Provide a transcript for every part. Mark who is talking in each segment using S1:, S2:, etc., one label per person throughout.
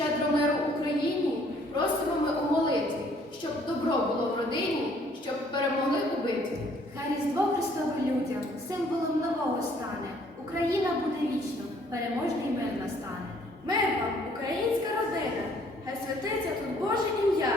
S1: Щедро миру Україні, просимо ми у молитві, щоб добро було в родині, щоб перемогли у битві.
S2: Хай Різдво Христове людям символом нового стане. Україна буде вічно, переможний мир настане.
S3: Мир вам, українська родина, хай святиться тут Боже ім'я,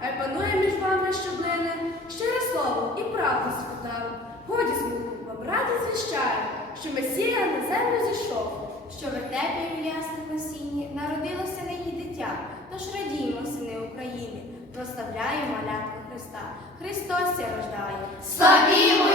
S3: хай панує між вами щоблини, щире слово і правду спитав. Годі смутку, бо брати звіщає, що Месія на землю зійшов.
S2: Що в вертепі у ясних осінні народилося нині дитя, тож радіємо, сини України, прославляємо малятку Христа. Христос я рождає.
S1: Славімо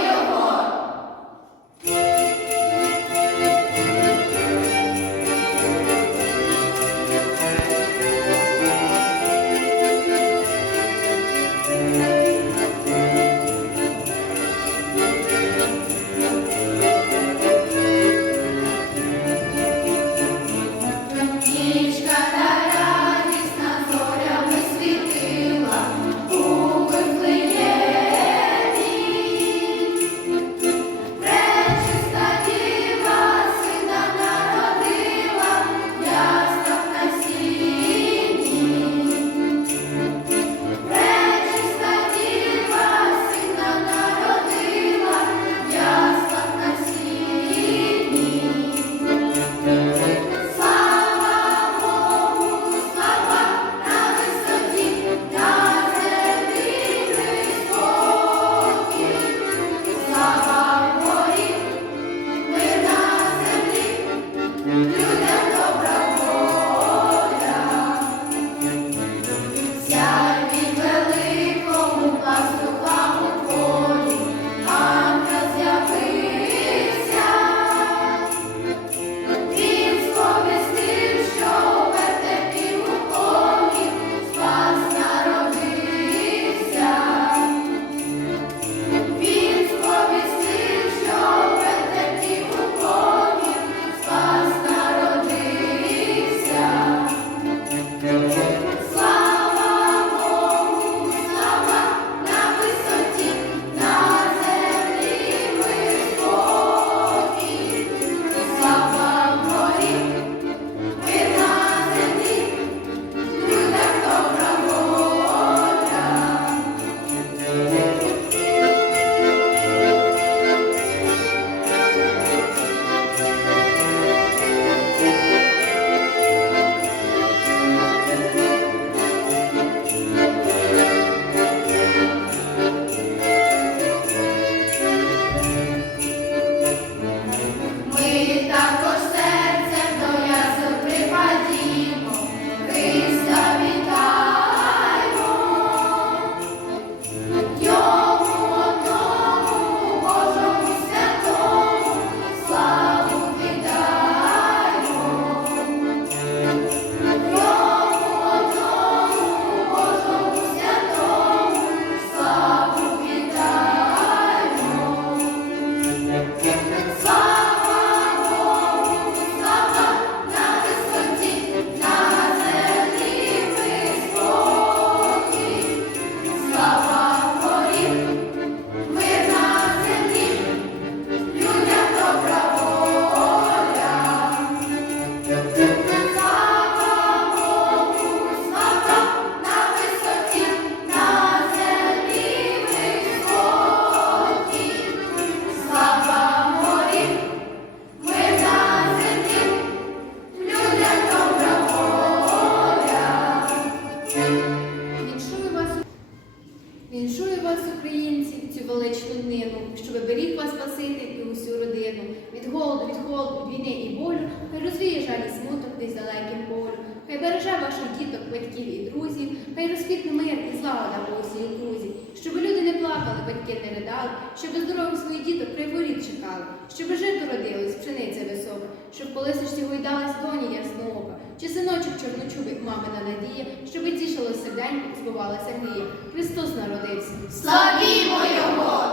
S1: віншую вас, українці, цю величну днину, щоб беріг вас Спаситель і усю родину. Від голоду, від холоду, війни і болю, хай розвіє жаль і смуток десь далеким полю. Хай береже ваших діток, батьків і друзів, хай розквітне мир і злагода по усій окрузі, щоб люди не плакали, батьки не ридали, щоб здорових своїх діток при воріт чекали, щоб жито родилось, пшениця висока, щоб по лисочці гойдалась доні ясноока, чи синочок чорночубик, мамина надія, щоб тішило серденько, збувалася грія. Христос народився.
S3: Славімо Його!